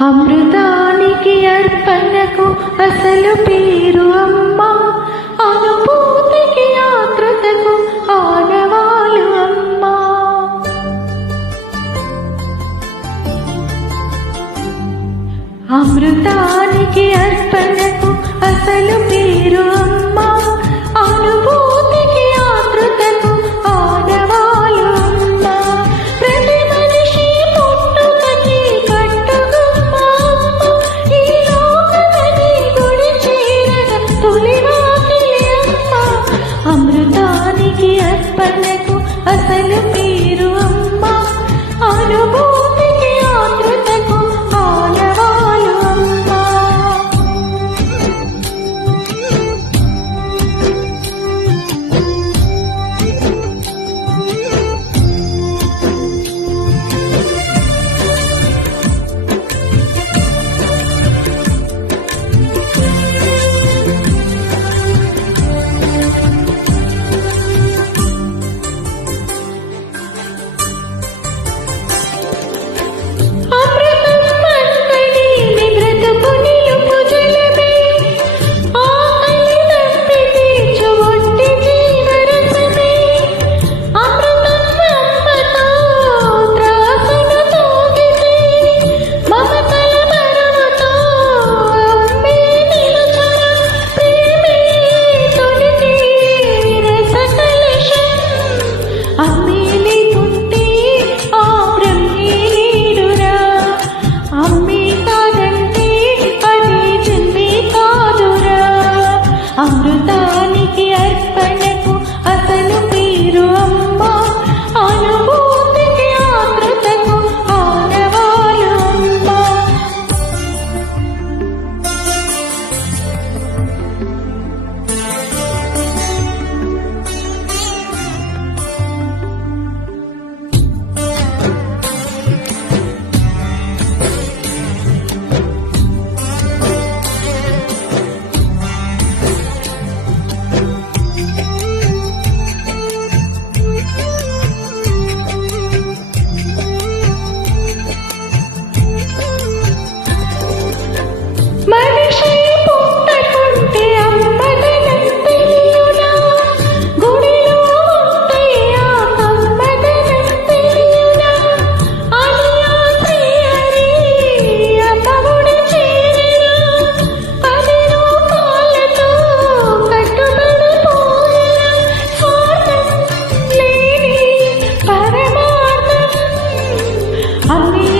అమృతానికి అర్పణకు అసలు పేరు అమ్మ. అనుభూతికి ఆతృతకు ఆనవాలు అమ్మ. అమృతానికి అర్పణకు అమృతానికి అర్పణకు అసలు మీరు అమ్మ. అనుభవం Amém.